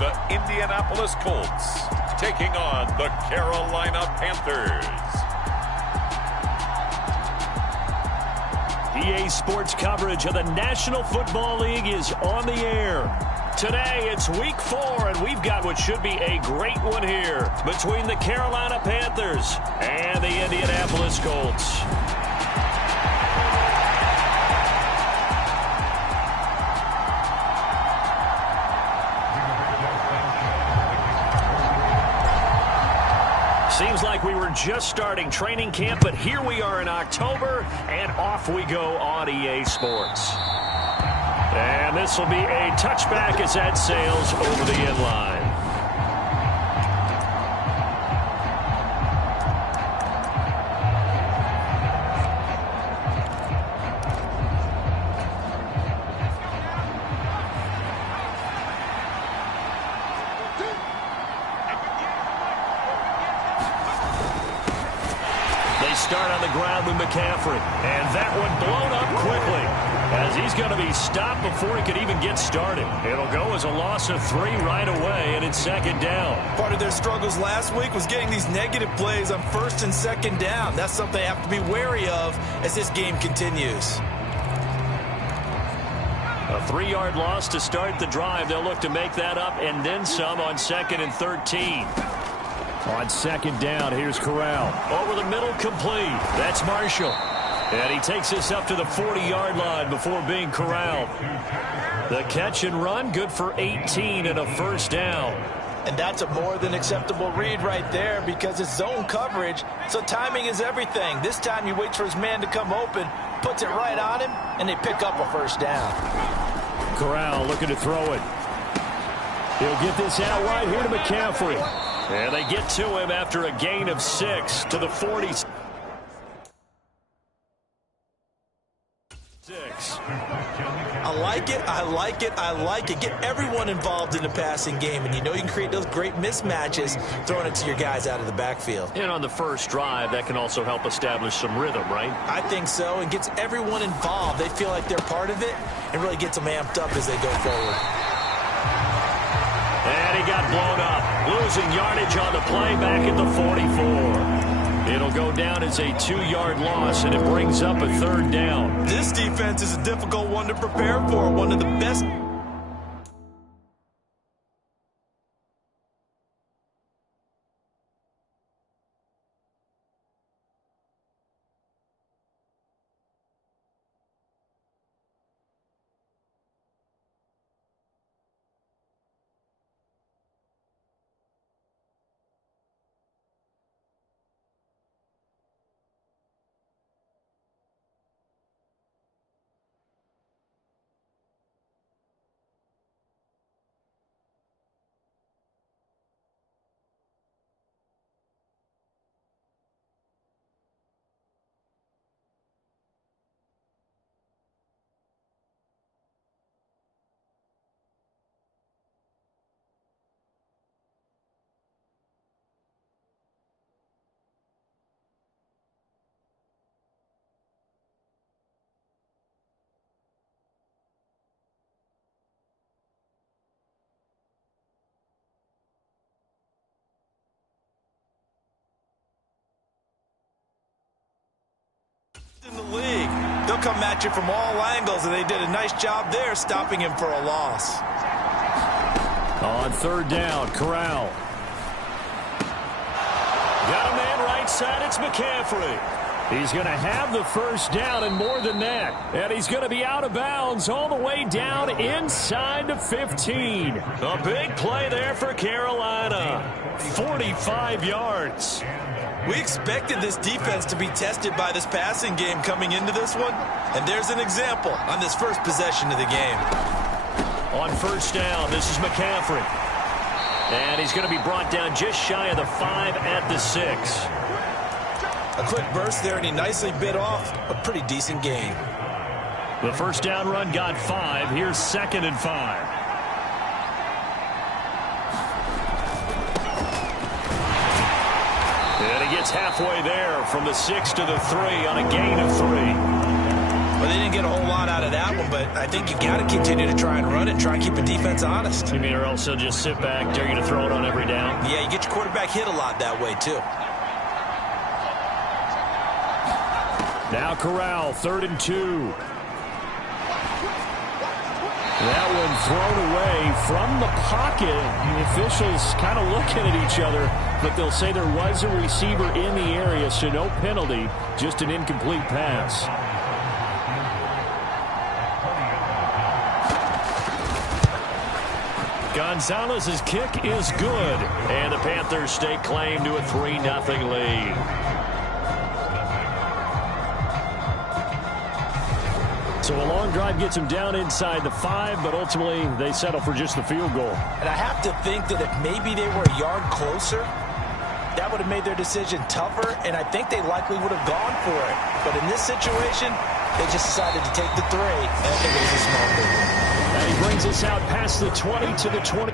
the Indianapolis Colts taking on the Carolina Panthers. EA Sports coverage of the National Football League is on the air. Today, it's Week 4, and we've got what should be a great one here between the Carolina Panthers and the Indianapolis Colts. Seems like we were just starting training camp, but here we are in October, and off we go on EA Sports. And this will be a touchback as that sails over the end line. Start on the ground with McCaffrey. And that one blown up quickly as he's going to be stopped before he could even get started. It'll go as a loss of 3 right away, and it's second down. Part of their struggles last week was getting these negative plays on first and second down. That's something they have to be wary of as this game continues. A 3-yard loss to start the drive. They'll look to make that up and then some on 2nd and 13. On second down, here's Corral. Over the middle, complete. That's Marshall. And he takes this up to the 40-yard line before being corralled. The catch and run, good for 18 and a first down. And that's a more than acceptable read right there because it's zone coverage, so timing is everything. This time he waits for his man to come open, puts it right on him, and they pick up a first down. Corral looking to throw it. He'll get this out right here to McCaffrey. And they get to him after a gain of 6 to the 46. I like it, I like it, I like it. Get everyone involved in the passing game, and you know you can create those great mismatches throwing it to your guys out of the backfield. And on the first drive, that can also help establish some rhythm, right? I think so, and gets everyone involved. They feel like they're part of it, and really gets them amped up as they go forward. And he got blown up, losing yardage on the play back at the 44. It'll go down as a 2-yard loss, and it brings up a 3rd down. This defense is a difficult one to prepare for. One of the best. In the league, they'll come at you from all angles, and they did a nice job there stopping him for a loss. On 3rd down, Corral. Got a man right side, it's McCaffrey. He's going to have the first down and more than that. And he's going to be out of bounds all the way down inside the 15. A big play there for Carolina. 45 yards. We expected this defense to be tested by this passing game coming into this one, and there's an example on this first possession of the game. On 1st down, this is McCaffrey. And he's going to be brought down just shy of the 5 at the 6. A quick burst there, and he nicely bit off a pretty decent gain. The first down run got 5. Here's 2nd and 5. And he gets halfway there from the 6 to the 3 on a gain of 3. Well, they didn't get a whole lot out of that one, but I think you got to continue to try and run it and try and keep the defense honest. You mean or else they'll just sit back, dare you to throw it on every down? Yeah, you get your quarterback hit a lot that way, too. Now Corral, 3rd and 2. That one thrown away from the pocket. The officials kind of looking at each other, but they'll say there was a receiver in the area, so no penalty, just an incomplete pass. Gonzalez's kick is good, and the Panthers stake claim to a 3-0 lead. So a long drive gets them down inside the 5, but ultimately they settle for just the field goal. And I have to think that if maybe they were a yard closer, that would have made their decision tougher, and I think they likely would have gone for it. But in this situation, they just decided to take the 3, and I think it was a small move. And he brings us out past the 20 to the 20.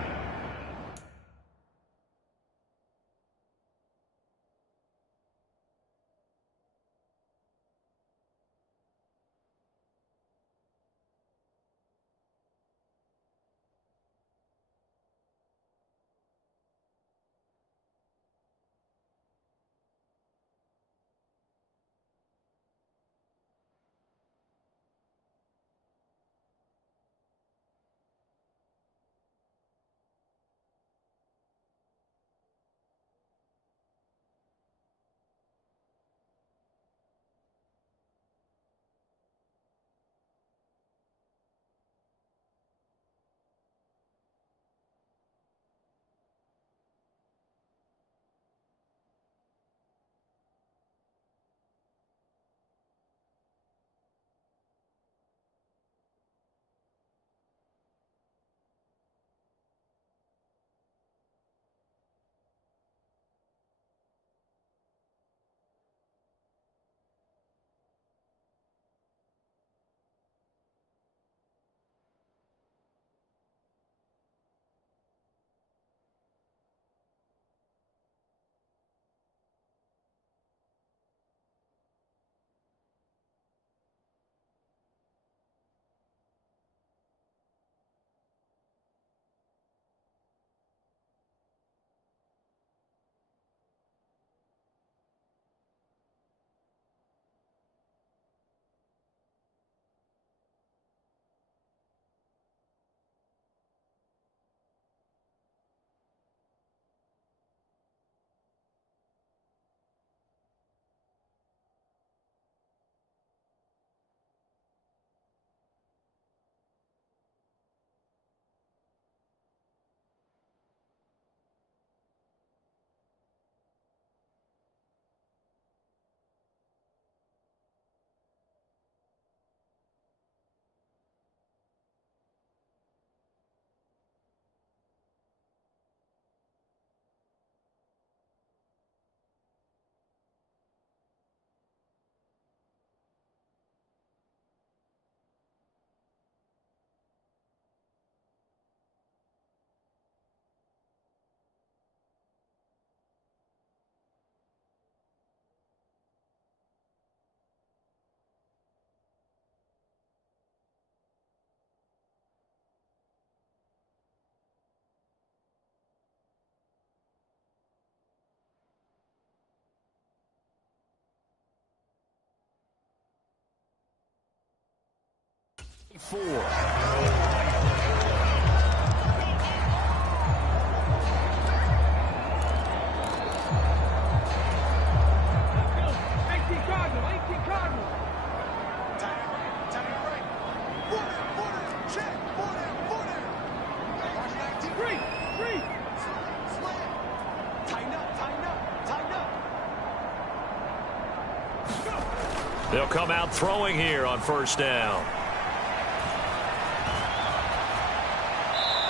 They'll come out throwing here on 1st down.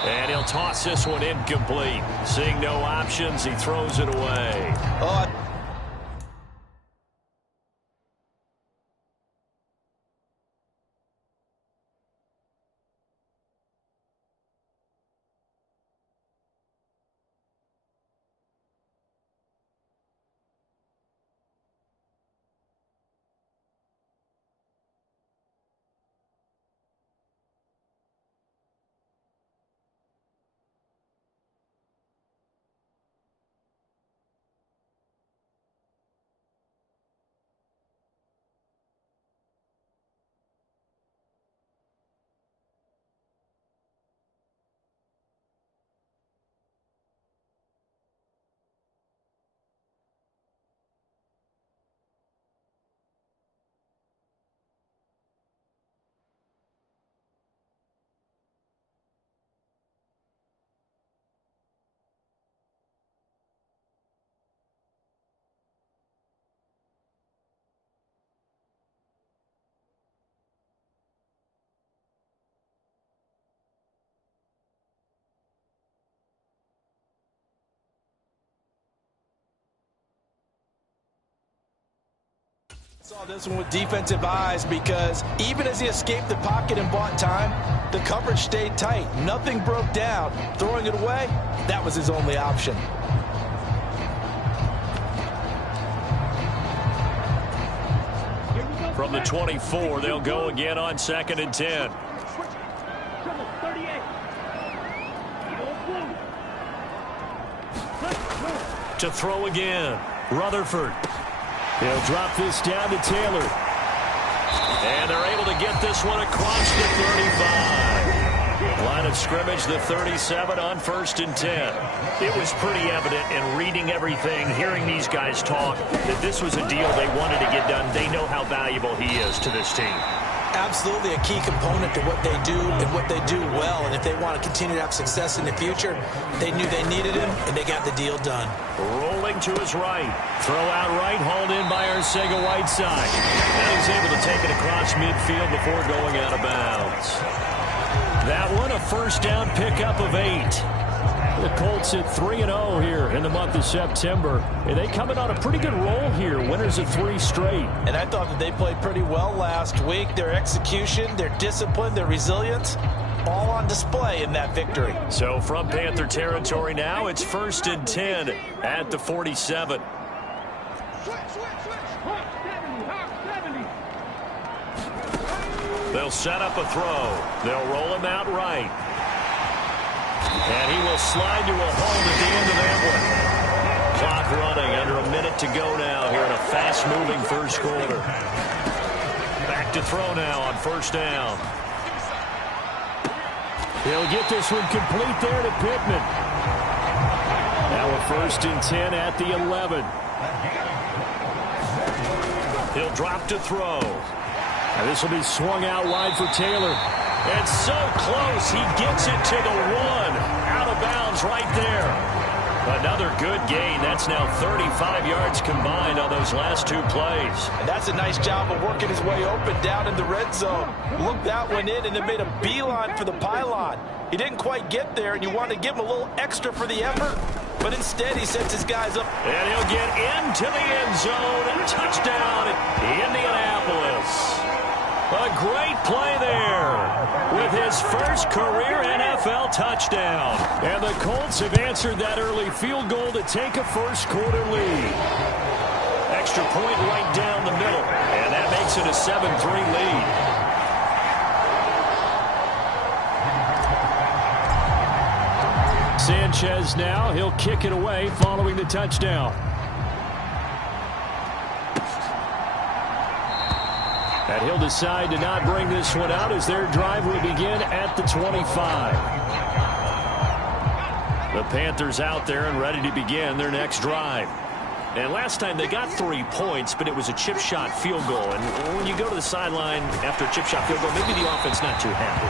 And he'll toss this one incomplete. Seeing no options, he throws it away. Saw this one with defensive eyes because even as he escaped the pocket and bought time, the coverage stayed tight. Nothing broke down. Throwing it away, that was his only option. From the 24, they'll go again on 2nd and 10. To throw again, Rutherford. He'll drop this down to Taylor. And they're able to get this one across the 35. Line of scrimmage, the 37 on 1st and 10. It was pretty evident in reading everything, hearing these guys talk, that this was a deal they wanted to get done. They know how valuable he is to this team. Absolutely a key component to what they do and what they do well. And if they want to continue to have success in the future, they knew they needed him, and they got the deal done. Rolling to his right. Throw out right, hauled in by Arcega-Whiteside. Now he's able to take it across midfield before going out of bounds. That one, a first down pickup of 8. The Colts at 3-0 here in the month of September. And they come in on a pretty good roll here. Winners of 3 straight. And I thought that they played pretty well last week. Their execution, their discipline, their resilience, all on display in that victory. So from Panther territory now, it's 1st and 10 at the 47. They'll set up a throw. They'll roll him out right. And he will slide to a hold at the end of that one. Clock running, under a minute to go now here in a fast-moving first quarter. Back to throw now on 1st down. He'll get this one complete there to Pittman. Now a 1st and 10 at the 11. He'll drop to throw. And this will be swung out wide for Taylor. And so close, he gets it to the 1. Out of bounds right there. Another good gain. That's now 35 yards combined on those last 2 plays. And that's a nice job of working his way open down in the red zone. Looked that one in and then made a beeline for the pylon. He didn't quite get there, and you want to give him a little extra for the effort. But instead, he sets his guys up. And he'll get into the end zone. And touchdown, Indianapolis. A great play there with his first career NFL touchdown. And the Colts have answered that early field goal to take a first quarter lead. Extra point right down the middle. And that makes it a 7-3 lead. Sanchez now, he'll kick it away following the touchdown. And he'll decide to not bring this one out as their drive will begin at the 25. The Panthers out there and ready to begin their next drive. And last time they got 3 points, but it was a chip shot field goal. And when you go to the sideline after a chip shot field goal, maybe the offense not too happy.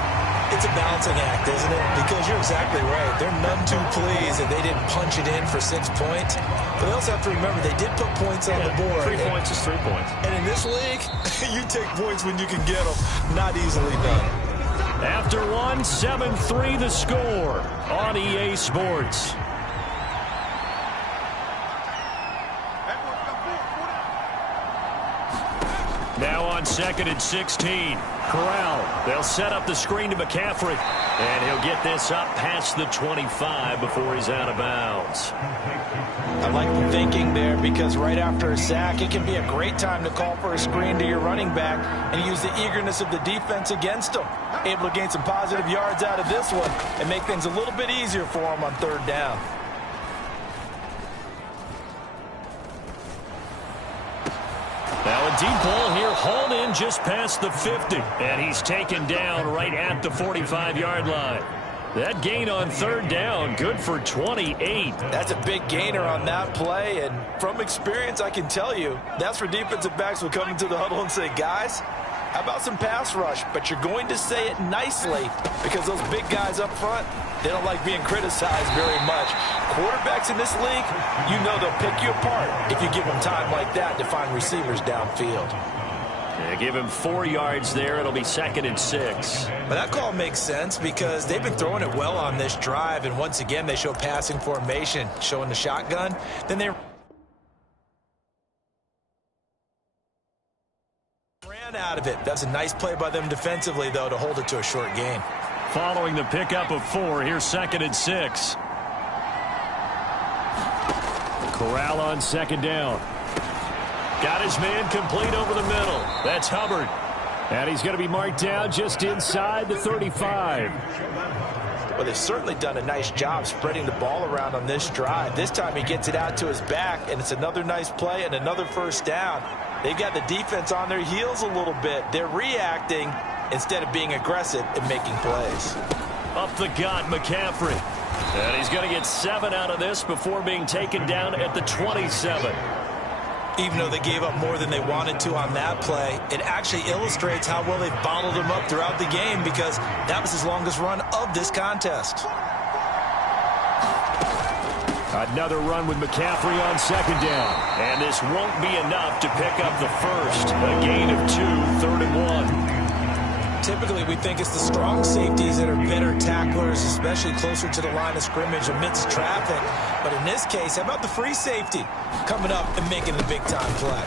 It's a balancing act, isn't it? Because you're exactly right. They're none too pleased that they didn't punch it in for 6 points. But they also have to remember they did put points on the board. 3 points is 3 points. And in this league, you take points when you can get them. Not easily done. After one, 7-3 the score on EA Sports. Now on 2nd and 16. Corral. They'll set up the screen to McCaffrey. And he'll get this up past the 25 before he's out of bounds. I like the thinking there because right after a sack, it can be a great time to call for a screen to your running back and use the eagerness of the defense against them. Able to gain some positive yards out of this one and make things a little bit easier for them on 3rd down. Now a deep ball here, hauled in just past the 50. And he's taken down right at the 45-yard line. That gain on 3rd down, good for 28. That's a big gainer on that play, and from experience, I can tell you, that's where defensive backs will come into the huddle and say, guys, how about some pass rush? But you're going to say it nicely because those big guys up front, they don't like being criticized very much. Quarterbacks in this league, you know they'll pick you apart if you give them time like that to find receivers downfield. They give him 4 yards there. It'll be 2nd and 6. But that call makes sense because they've been throwing it well on this drive, and once again, they show passing formation, showing the shotgun. Then they Out of it. That's a nice play by them defensively, though, to hold it to a short gain. Following the pickup of 4, here's 2nd and 6. Corral on 2nd down. Got his man complete over the middle. That's Hubbard. And he's going to be marked down just inside the 35. Well, they've certainly done a nice job spreading the ball around on this drive. This time he gets it out to his back, and it's another nice play and another first down. They've got the defense on their heels a little bit. They're reacting instead of being aggressive and making plays. Up the gut, McCaffrey. And he's going to get 7 out of this before being taken down at the 27. Even though they gave up more than they wanted to on that play, it actually illustrates how well they've bottled him up throughout the game, because that was his longest run of this contest. Another run with McCaffrey on 2nd down. And this won't be enough to pick up the first. A gain of 2, 3rd and 1. Typically, we think it's the strong safeties that are better tacklers, especially closer to the line of scrimmage amidst traffic. But in this case, how about the free safety coming up and making the big-time play?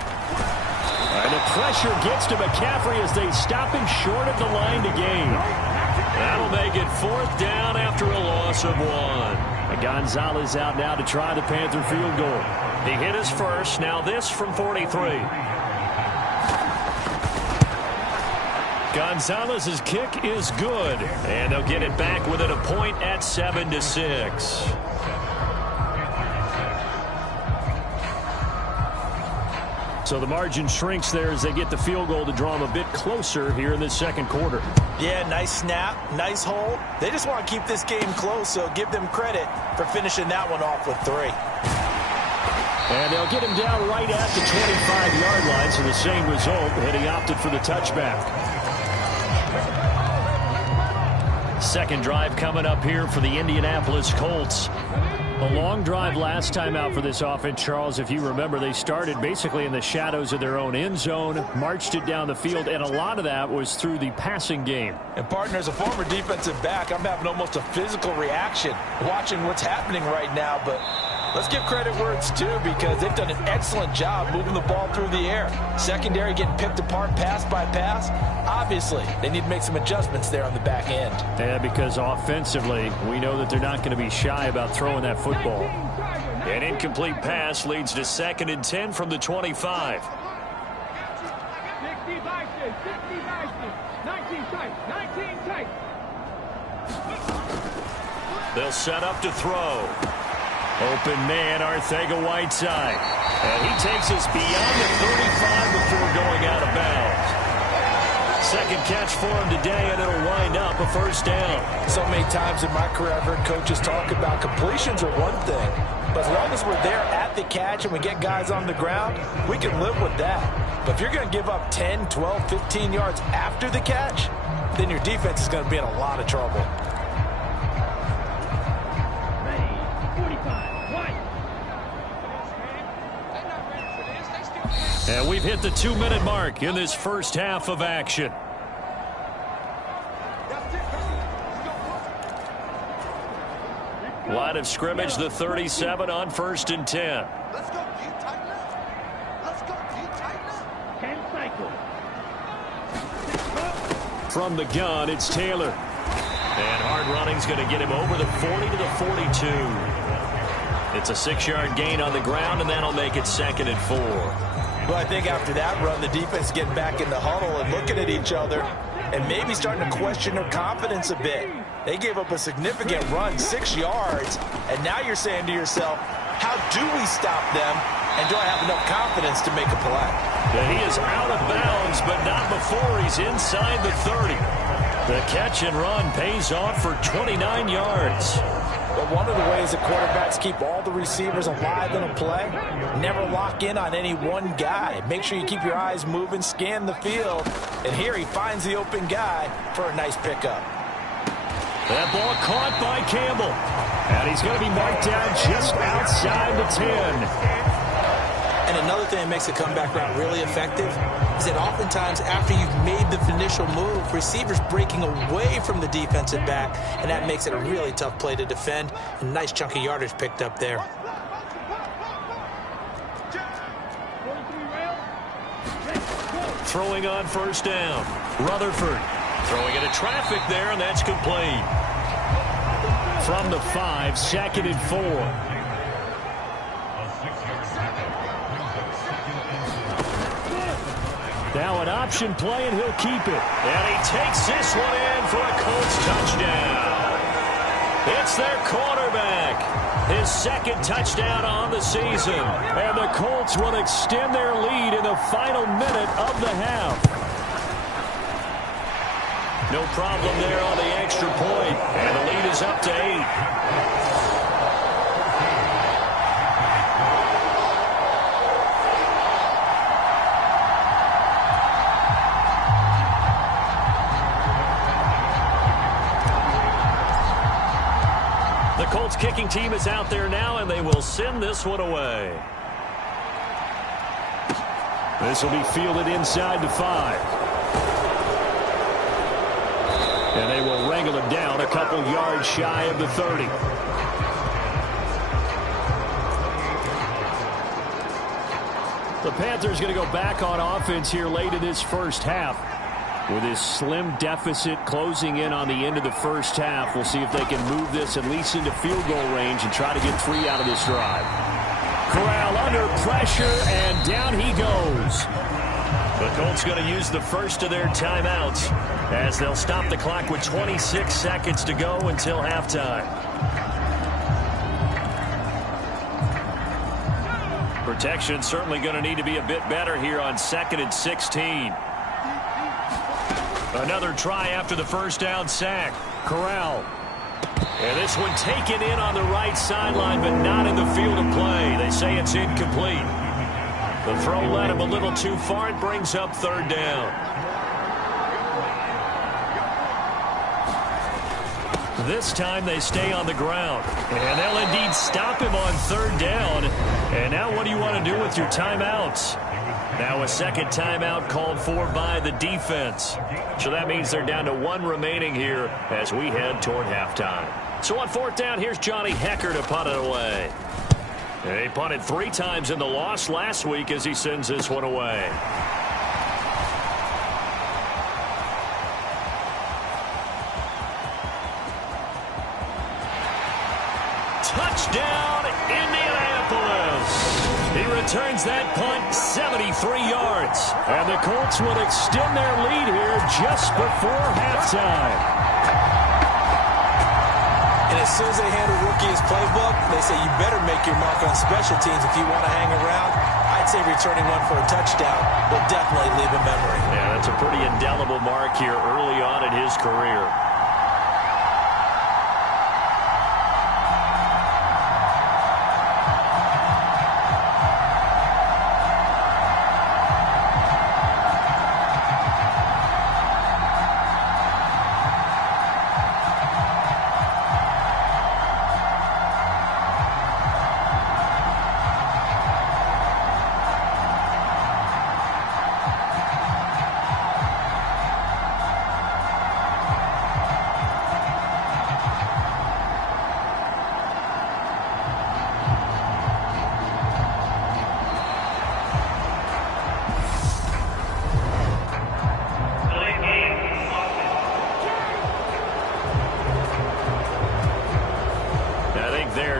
And the pressure gets to McCaffrey as they stop him short of the line to gain. That'll make it 4th down after a loss of 1. And Gonzalez out now to try the Panther field goal. He hit his first. Now this from 43. Gonzalez's kick is good, and they'll get it back within a point at 7-6. So the margin shrinks there as they get the field goal to draw them a bit closer here in this 2nd quarter. Yeah, nice snap, nice hold. They just want to keep this game close, so give them credit for finishing that one off with 3. And they'll get him down right at the 25-yard line, so the same result, and he opted for the touchback. 2nd drive coming up here for the Indianapolis Colts. A long drive last time out for this offense, Charles. If you remember, they started basically in the shadows of their own end zone, marched it down the field, and a lot of that was through the passing game. And, partner, as a former defensive back, I'm having almost a physical reaction watching what's happening right now. But let's give credit where it's due, because they've done an excellent job moving the ball through the air. Secondary getting picked apart pass by pass. Obviously, they need to make some adjustments there on the back end. Yeah, because offensively, we know that they're not going to be shy about throwing that football. An incomplete pass leads to 2nd and 10 from the 25. They'll set up to throw. Open man, Arcega-Whiteside. And he takes us beyond the 35 before going out of bounds. 2nd catch for him today, and it'll wind up a 1st down. So many times in my career, I've heard coaches talk about completions are one thing, but as long as we're there at the catch and we get guys on the ground, we can live with that. But if you're going to give up 10, 12, 15 yards after the catch, then your defense is going to be in a lot of trouble. And we've hit the 2-minute mark in this first half of action. Line of scrimmage, the 37 on 1st and 10. Let's go, you tighten up. Let's go, you tighten up. From the gun, it's Taylor. And hard running's going to get him over the 40 to the 42. It's a 6-yard gain on the ground, and that'll make it 2nd and 4. Well, I think after that run, the defense is getting back in the huddle and looking at each other and maybe starting to question their confidence a bit. They gave up a significant run, 6 yards, and now you're saying to yourself, how do we stop them, and do I have enough confidence to make a play? Yeah, he is out of bounds, but not before he's inside the 30. The catch and run pays off for 29 yards. But one of the ways that quarterbacks keep all the receivers alive in a play, never lock in on any one guy. Make sure you keep your eyes moving, scan the field, and here he finds the open guy for a nice pickup. That ball caught by Campbell. And he's going to be marked down just outside the 10. And another thing that makes a comeback route really effective is that oftentimes after you've made the initial move, receivers breaking away from the defensive back, and that makes it a really tough play to defend. A nice chunk of yardage picked up there. throwing on first down. Rutherford throwing into traffic there, and that's complete. From the 5, 2nd and 4. Now an option play, and he'll keep it. And he takes this one in for a Colts touchdown. It's their quarterback. His 2nd touchdown on the season. And the Colts will extend their lead in the final minute of the half. No problem there on the extra point. And the lead is up to 8. The Colts kicking team is out there now, and they will send this one away. This will be fielded inside the 5. And they will wrangle it down a couple yards shy of the 30. The Panthers going to go back on offense here late in this first half. With his slim deficit closing in on the end of the first half, we'll see if they can move this at least into field goal range and try to get 3 out of this drive. Corral under pressure, and down he goes. The Colts going to use the first of their timeouts as they'll stop the clock with 26 seconds to go until halftime. Protection certainly going to need to be a bit better here on 2nd and 16. Another try after the first down sack. Corral. And this one taken in on the right sideline, but not in the field of play. They say it's incomplete. The throw led him a little too far. It brings up 3rd down. This time they stay on the ground. And they'll indeed stop him on 3rd down. And now what do you want to do with your timeouts? Now a 2nd timeout called for by the defense. So that means they're down to 1 remaining here as we head toward halftime. So on 4th down, here's Johnny Hecker to punt it away. And he punted 3 times in the loss last week as he sends this one away. Touchdown, Indianapolis. He returns that punt 73 yards. And the Colts will extend their lead here just before halftime. And as soon as they hand a rookie his playbook, they say you better make your mark on special teams if you want to hang around. I'd say returning one for a touchdown will definitely leave a memory. Yeah, that's a pretty indelible mark here early on in his career.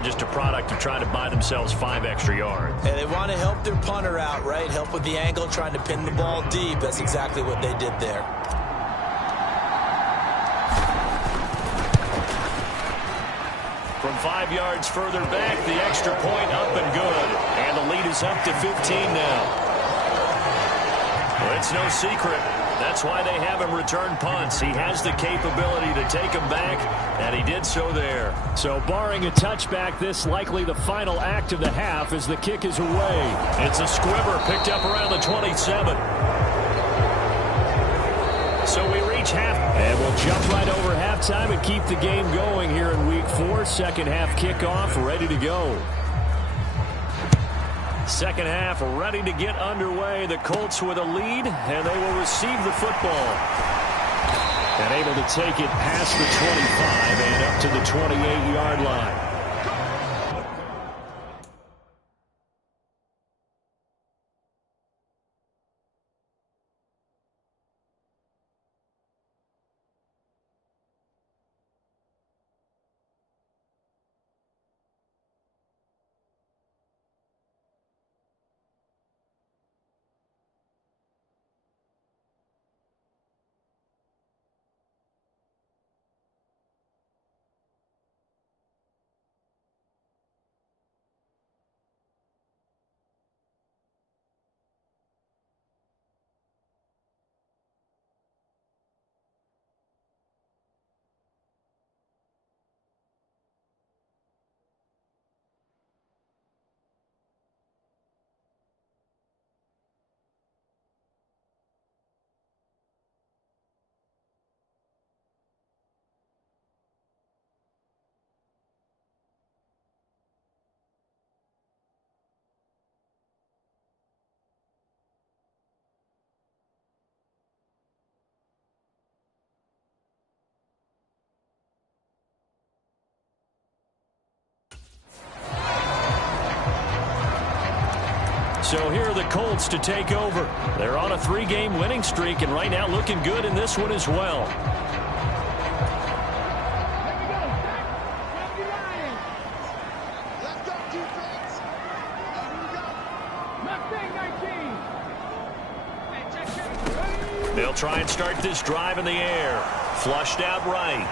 Just a product of trying to buy themselves 5 extra yards. And they want to help their punter out, right? Help with the angle, trying to pin the ball deep. That's exactly what they did there. From 5 yards further back, the extra point up and good. And the lead is up to 15 now. Well, it's no secret. That's why they have him return punts. He has the capability to take them back, and he did so there. So barring a touchback, this likely the final act of the half as the kick is away. It's a squibber picked up around the 27. So we reach half. And we'll jump right over halftime and keep the game going here in Week 4. Second half kickoff ready to go. Second half ready to get underway. The Colts with a lead, and they will receive the football. And able to take it past the 25 and up to the 28-yard line. So here are the Colts to take over. They're on a 3-game winning streak, and right now looking good in this one as well. They'll try and start this drive in the air. Flushed out right.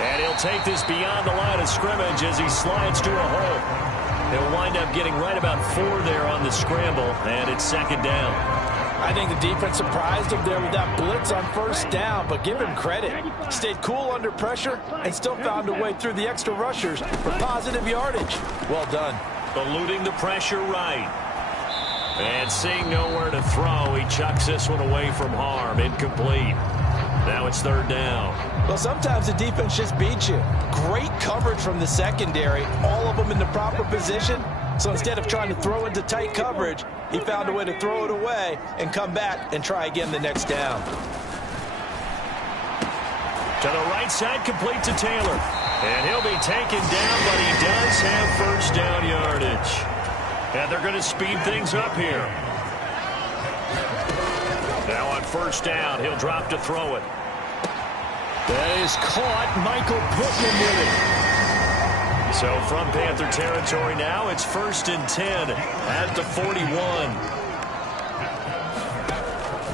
And he'll take this beyond the line of scrimmage as he slides to a hole. He'll wind up getting right about 4 there on the scramble, and it's 2nd down. I think the defense surprised him there with that blitz on 1st down, but give him credit. Stayed cool under pressure and still found a way through the extra rushers for positive yardage. Well done. Eluding the pressure right. And seeing nowhere to throw, he chucks this one away from harm. Incomplete. Now it's 3rd down. Well, sometimes the defense just beats you. Great coverage from the secondary, all of them in the proper position. So instead of trying to throw into tight coverage, he found a way to throw it away and come back and try again the next down. To the right side, complete to Taylor. And he'll be taken down, but he does have 1st down yardage. And they're going to speed things up here. Now on 1st down, he'll drop to throw it. That is caught. Michael Pittman with it. So from Panther territory now, it's 1st and 10 at the 41.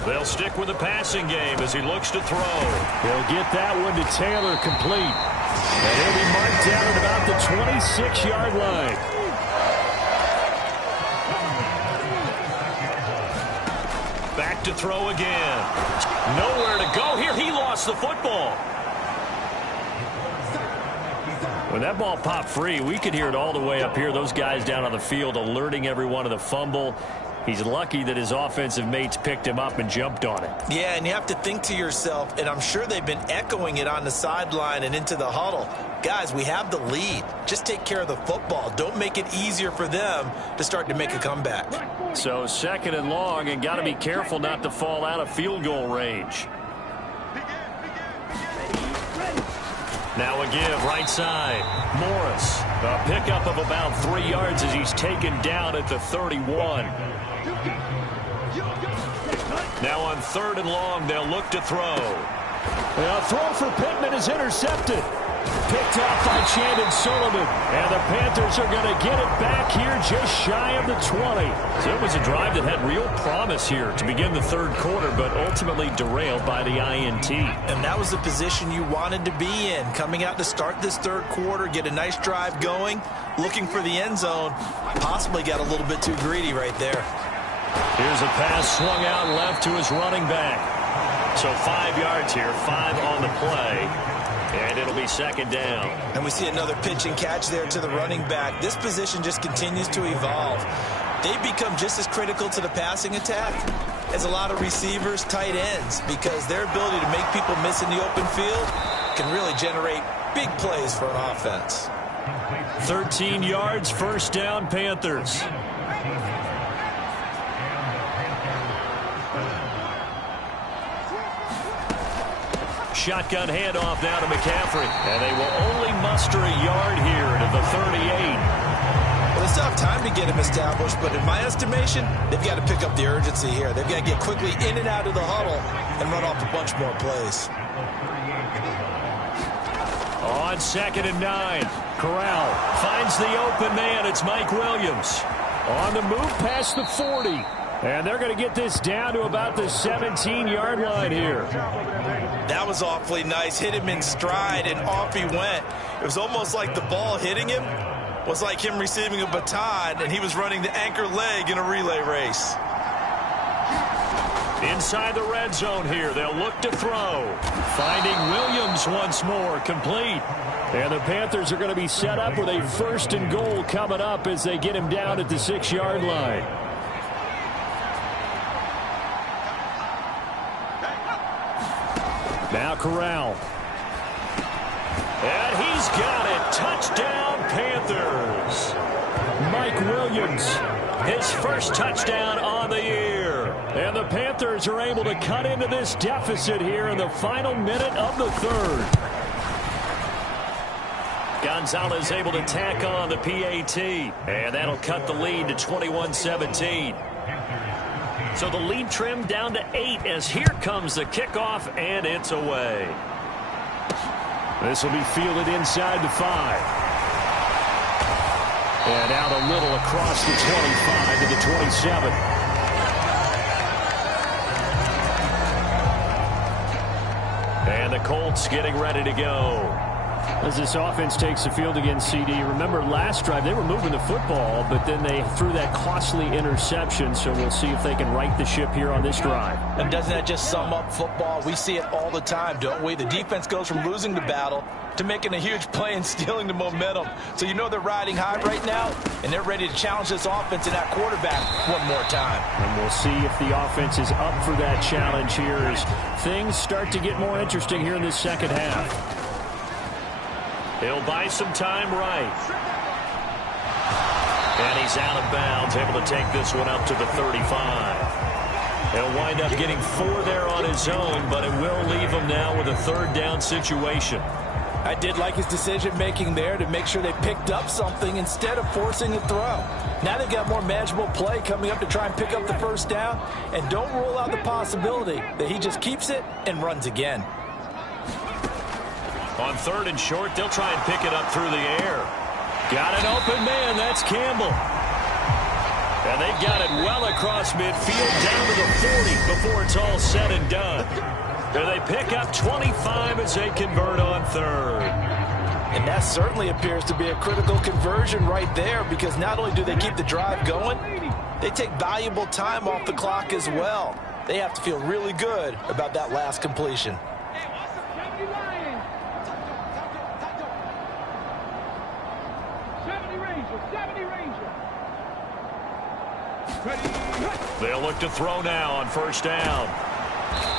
They'll stick with the passing game as he looks to throw. He'll get that one to Taylor, complete. And he'll be marked down at about the 26-yard line. Back to throw again. Nowhere to go here. He lost the football. When that ball popped free, we could hear it all the way up here. Those guys down on the field alerting everyone of the fumble. He's lucky that his offensive mates picked him up and jumped on it. Yeah, and you have to think to yourself, and I'm sure they've been echoing it on the sideline and into the huddle. Guys, we have the lead. Just take care of the football. Don't make it easier for them to start to make a comeback. So 2nd and long, and got to be careful not to fall out of field goal range. Now a give, right side. Morris, a pickup of about 3 yards as he's taken down at the 31. Now on 3rd and long, they'll look to throw. A throw for Pittman is intercepted. Picked off by Chandon Sullivan. And the Panthers are going to get it back here just shy of the 20. So it was a drive that had real promise here to begin the 3rd quarter, but ultimately derailed by the INT. And that was the position you wanted to be in. Coming out to start this 3rd quarter, get a nice drive going, looking for the end zone. Possibly got a little bit too greedy right there. Here's a pass swung out left to his running back. So 5 yards here, 5 on the play. And it'll be 2nd down. And we see another pitch and catch there to the running back. This position just continues to evolve. They've become just as critical to the passing attack as a lot of receivers, tight ends, because their ability to make people miss in the open field can really generate big plays for an offense. 13 yards, 1st down, Panthers. Shotgun handoff now to McCaffrey. And they will only muster a yard here to the 38. Well, they still have time to get him established, but in my estimation, they've got to pick up the urgency here. They've got to get quickly in and out of the huddle and run off a bunch more plays. On 2nd and 9, Corral finds the open man. It's Mike Williams. On the move past the 40. And they're going to get this down to about the 17-yard line here. That was awfully nice. Hit him in stride, and off he went. It was almost like the ball hitting him was like him receiving a baton, and he was running the anchor leg in a relay race. Inside the red zone here, they'll look to throw. Finding Williams once more, complete. And the Panthers are going to be set up with a 1st and goal coming up as they get him down at the 6-yard line. Now Corral. And he's got it. Touchdown, Panthers. Mike Williams, his 1st touchdown on the year. And the Panthers are able to cut into this deficit here in the final minute of the 3rd. Gonzalez able to tack on the PAT. And that'll cut the lead to 21-17. So the lead trimmed down to 8 as here comes the kickoff, and it's away. This will be fielded inside the 5. And out a little across the 25 to the 27. And the Colts getting ready to go. As this offense takes the field against CD, remember last drive they were moving the football, but then they threw that costly interception, so we'll see if they can right the ship here on this drive. And doesn't that just sum up football? We see it all the time, don't we? The defense goes from losing the battle to making a huge play and stealing the momentum. So you know they're riding high right now, and they're ready to challenge this offense and that quarterback one more time. And we'll see if the offense is up for that challenge here as things start to get more interesting here in this second half. He'll buy some time right. And he's out of bounds, able to take this one up to the 35. He'll wind up getting 4 there on his own, but it will leave him now with a 3rd down situation. I did like his decision-making there to make sure they picked up something instead of forcing a throw. Now they've got more manageable play coming up to try and pick up the 1st down, and don't rule out the possibility that he just keeps it and runs again. On 3rd and short, they'll try and pick it up through the air. Got an open man, that's Campbell. And they've got it well across midfield down to the 40 before it's all said and done. And they pick up 25 as they convert on 3rd. And that certainly appears to be a critical conversion right there, because not only do they keep the drive going, they take valuable time off the clock as well. They have to feel really good about that last completion. They'll look to throw now on 1st down.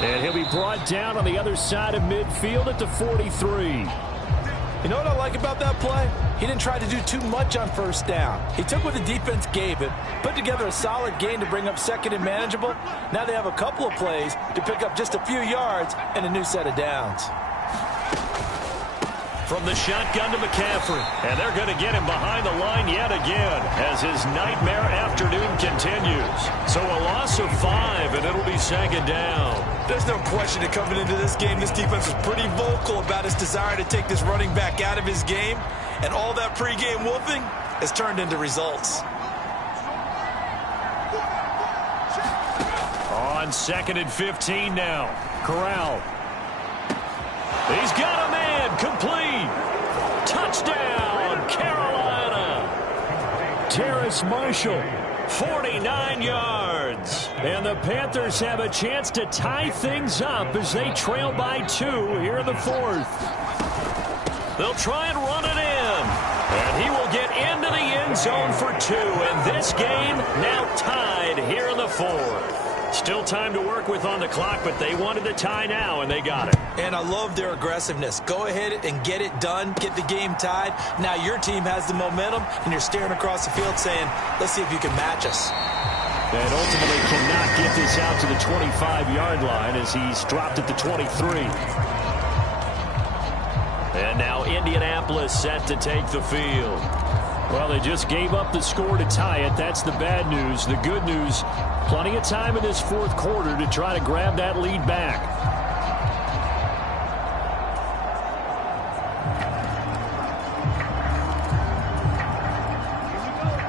And he'll be brought down on the other side of midfield at the 43. You know what I like about that play? He didn't try to do too much on 1st down. He took what the defense gave him, put together a solid gain to bring up 2nd and manageable. Now they have a couple of plays to pick up just a few yards and a new set of downs. From the shotgun to McCaffrey. And they're going to get him behind the line yet again as his nightmare afternoon continues. So a loss of 5, and it'll be 2nd down. There's no question that coming into this game, this defense was pretty vocal about its desire to take this running back out of his game. And all that pregame wolfing has turned into results. On 2nd and 15 now. Corral. He's got a man, complete. Touchdown, Carolina. Terrace Marshall, 49 yards. And the Panthers have a chance to tie things up as they trail by 2 here in the 4th. They'll try and run it in. And he will get into the end zone for 2. And this game now tied here in the 4th. Still time to work with on the clock, but they wanted the tie now, and they got it. And I love their aggressiveness. Go ahead and get it done, get the game tied. Now your team has the momentum, and you're staring across the field saying, let's see if you can match us. And ultimately cannot get this out to the 25-yard line as he's dropped at the 23. And now Indianapolis set to take the field. Well, they just gave up the score to tie it. That's the bad news. The good news, plenty of time in this 4th quarter to try to grab that lead back.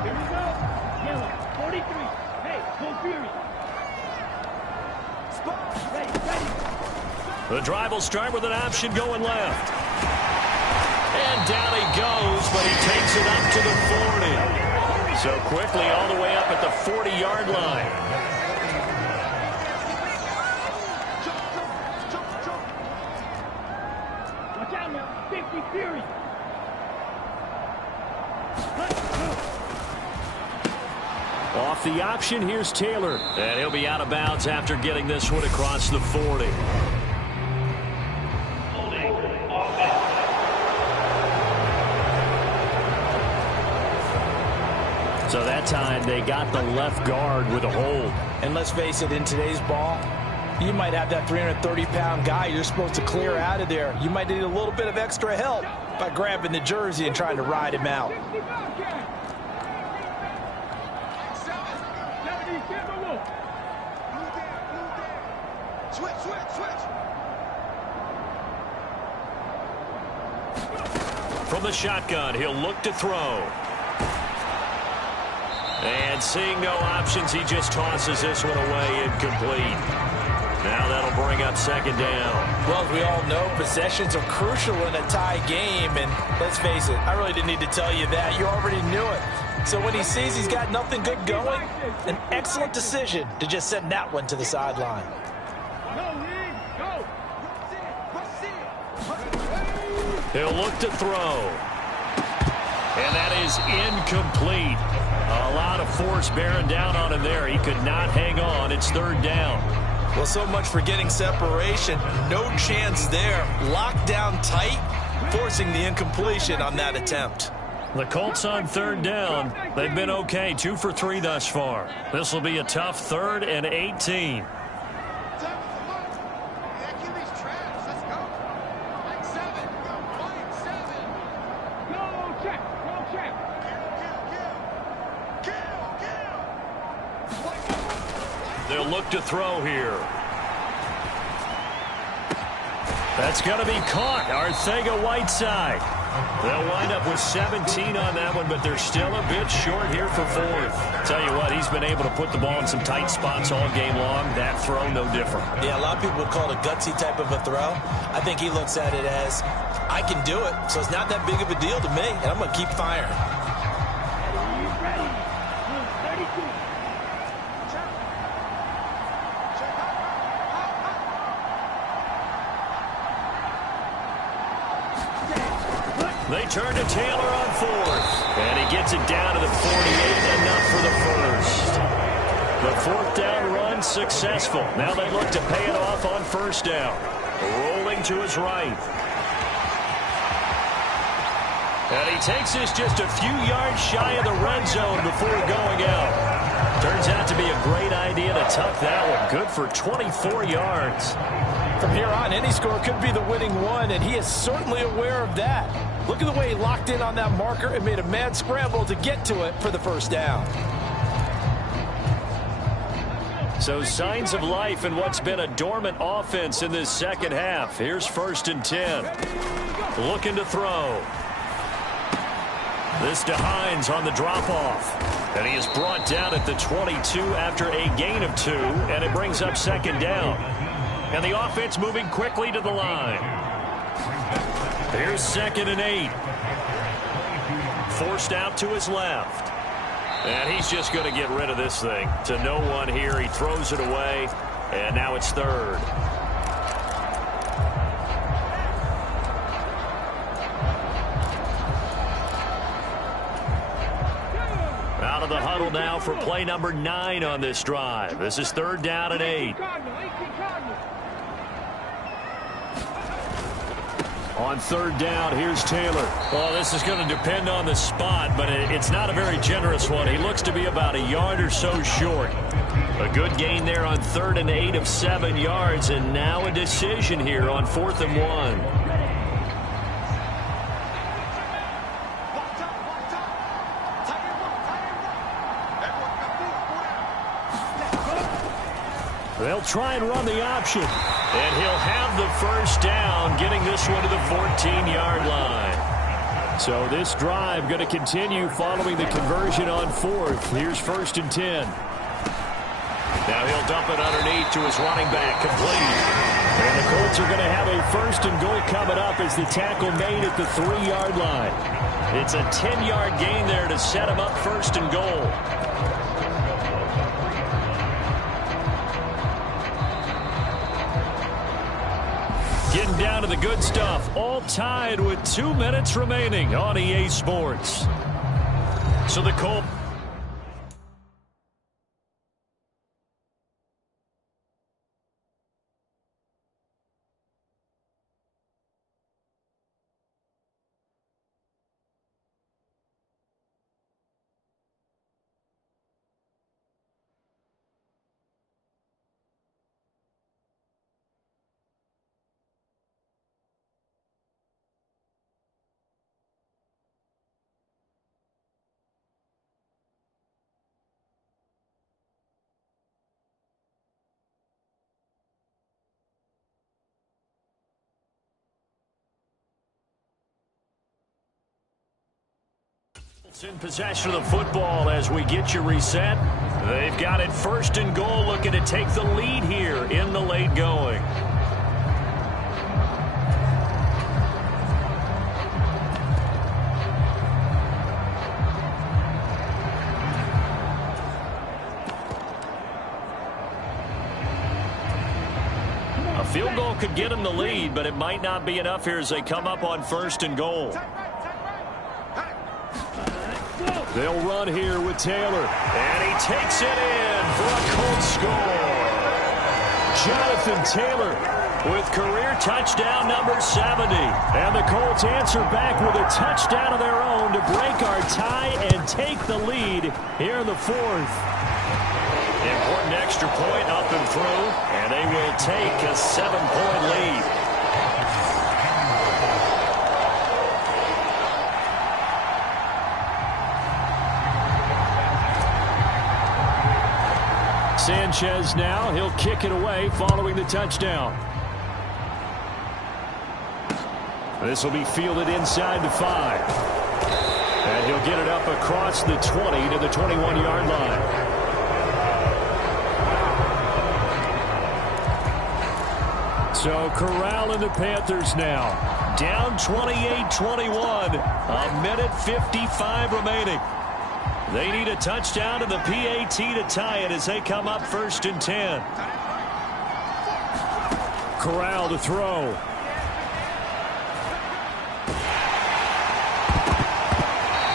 Here we go. Yellow, 43. Hey, go Fury. The drive will start with an option going left. And down he goes, but he takes it up to the 40. So quickly all the way up at the 40-yard line. Watch out now. 50 Fury. Off the option, here's Taylor. And he'll be out of bounds after getting this one across the 40. So that time they got the left guard with a hold. And let's face it, in today's ball, you might have that 330-pound guy you're supposed to clear out of there. You might need a little bit of extra help by grabbing the jersey and trying to ride him out. Switch, switch, switch. From the shotgun, he'll look to throw. And seeing no options, he just tosses this one away, incomplete. Now that'll bring up second down. Well, as we all know, possessions are crucial in a tie game. And let's face it, I really didn't need to tell you that. You already knew it. So when he sees he's got nothing good going, an excellent decision to just send that one to the sideline. He'll look to throw. And that is incomplete. A lot of force bearing down on him there. He could not hang on. It's third down. Well, so much for getting separation. No chance there. Locked down tight, forcing the incompletion on that attempt. The Colts on third down. They've been okay. 2 for 3 thus far. This will be a tough 3rd and 18. They'll look to throw here. That's going to be caught. Arcega-Whiteside. They'll wind up with 17 on that one, but they're still a bit short here for 4th. Tell you what, he's been able to put the ball in some tight spots all game long. That throw, no different. Yeah, a lot of people would call it a gutsy type of a throw. I think he looks at it as, I can do it, so it's not that big of a deal to me, and I'm going to keep firing. They turn to Taylor on 4th. And he gets it down to the 48, enough for the first. The 4th down run successful. Now they look to pay it off on 1st down. Rolling to his right. And he takes this just a few yards shy of the red zone before going out. Turns out to be a great idea to tuck that one. Good for 24 yards. From here on, any score could be the winning one, and he is certainly aware of that. Look at the way he locked in on that marker and made a mad scramble to get to it for the 1st down. So signs of life in what's been a dormant offense in this second half. Here's 1st and 10. Looking to throw. This to Hines on the drop-off. And he is brought down at the 22 after a gain of 2, and it brings up 2nd down. And the offense moving quickly to the line. Here's 2nd and 8. Forced out to his left. And he's just going to get rid of this thing. To no one here. He throws it away. And now it's 3rd. Out of the huddle now for play number 9 on this drive. This is 3rd down and 8. On 3rd down, here's Taylor. Well, this is going to depend on the spot, but it's not a very generous one. He looks to be about a yard or so short. A good gain there on 3rd and 8 of 7 yards, and now a decision here on 4th and 1. They'll try and run the option. And he'll have the 1st down, getting this one to the 14-yard line. So this drive going to continue following the conversion on 4th. Here's 1st and 10. Now he'll dump it underneath to his running back, complete. And the Colts are going to have a 1st and goal coming up as the tackle made at the 3-yard line. It's a 10-yard gain there to set him up 1st and goal. Getting down to the good stuff. All tied with 2 minutes remaining on EA Sports. So the Colts. In possession of the football as we get you reset. They've got it 1st and goal, looking to take the lead here in the late going. A field goal could get them the lead, but it might not be enough here as they come up on 1st and goal. They'll run here with Taylor. And he takes it in for a Colts score. Jonathan Taylor with career touchdown number 70. And the Colts answer back with a touchdown of their own to break our tie and take the lead here in the 4th. Important extra point up and through. And they will take a 7-point lead. Sanchez now, he'll kick it away following the touchdown. This will be fielded inside the 5. And he'll get it up across the 20 to the 21-yard line. So Corral and the Panthers now. Down 28-21. A minute 55 remaining. They need a touchdown to the PAT to tie it as they come up 1st and 10. Corral to throw.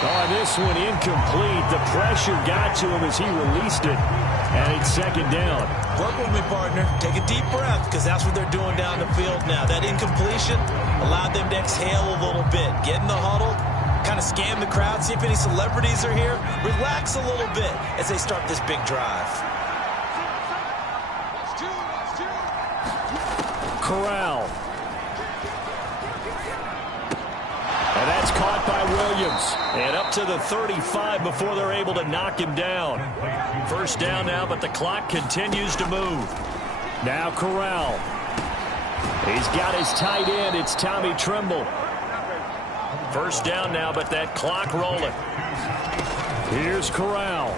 Oh, this one incomplete. The pressure got to him as he released it. And it's 2nd down. Work with me, partner. Take a deep breath because that's what they're doing down the field now. That incompletion allowed them to exhale a little bit. Get in the huddle. Kind of scan the crowd, see if any celebrities are here. Relax a little bit as they start this big drive. Corral. And that's caught by Williams. And up to the 35 before they're able to knock him down. 1st down now, but the clock continues to move. Now Corral. He's got his tight end. It's Tommy Tremble. 1st down now, but that clock rolling. Here's Corral.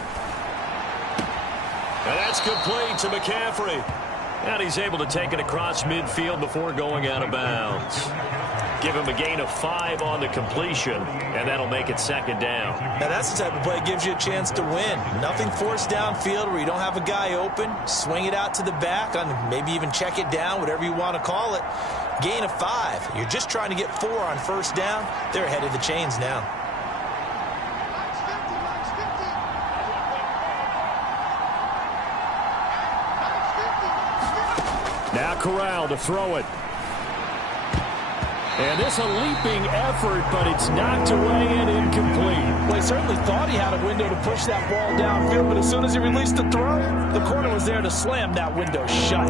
And that's complete to McCaffrey. And he's able to take it across midfield before going out of bounds. Give him a gain of 5 on the completion, and that'll make it 2nd down. Now that's the type of play that gives you a chance to win. Nothing forced downfield where you don't have a guy open. Swing it out to the back, on maybe even check it down, whatever you want to call it. Gain of 5. You're just trying to get 4 on 1st down. They're ahead of the chains now. Now Corral to throw it. And this a leaping effort, but it's knocked away and incomplete. Well, he certainly thought he had a window to push that ball downfield, but as soon as he released the throw, the corner was there to slam that window shut.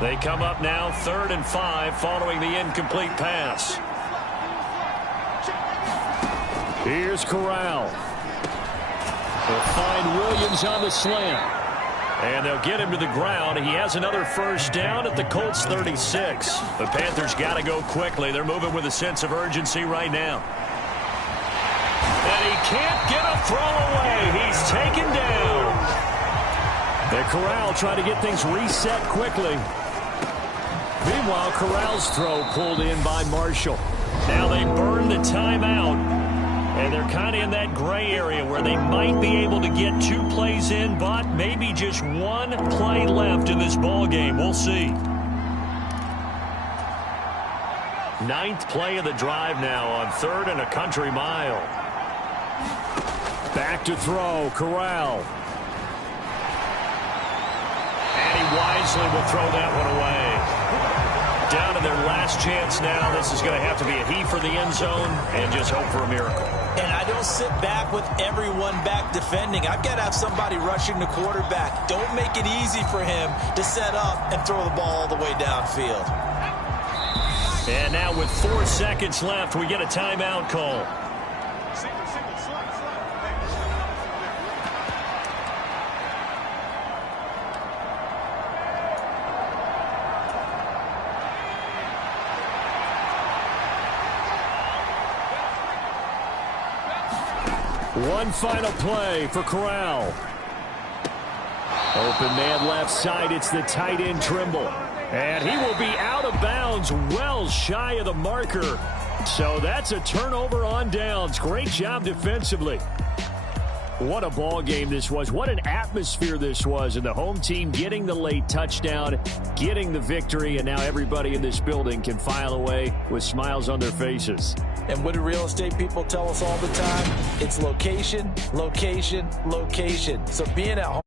They come up now 3rd and 5 following the incomplete pass. Here's Corral. They'll find Williams on the slant. And they'll get him to the ground. He has another 1st down at the Colts 36. The Panthers got to go quickly. They're moving with a sense of urgency right now. And he can't get a throw away. He's taken down. And Corral trying to get things reset quickly. Meanwhile, Corral's throw pulled in by Marshall. Now they burn the timeout. And they're kind of in that gray area where they might be able to get 2 plays in, but maybe just 1 play left in this ball game. We'll see. 9th play of the drive now on 3rd and a country mile. Back to throw, Corral. And he wisely will throw that one away. Down to their last chance now. This is going to have to be a heave for the end zone and just hope for a miracle. And I don't sit back with everyone back defending. I've got to have somebody rushing the quarterback. Don't make it easy for him to set up and throw the ball all the way downfield. And now with 4 seconds left, we get a timeout call. One final play for Corral. Open man left side. It's the tight end Trimble. And he will be out of bounds well shy of the marker. So that's a turnover on downs. Great job defensively. What a ball game this was. What an atmosphere this was. And the home team getting the late touchdown, getting the victory, and now everybody in this building can file away with smiles on their faces. And what do real estate people tell us all the time? It's location, location, location. So being at home.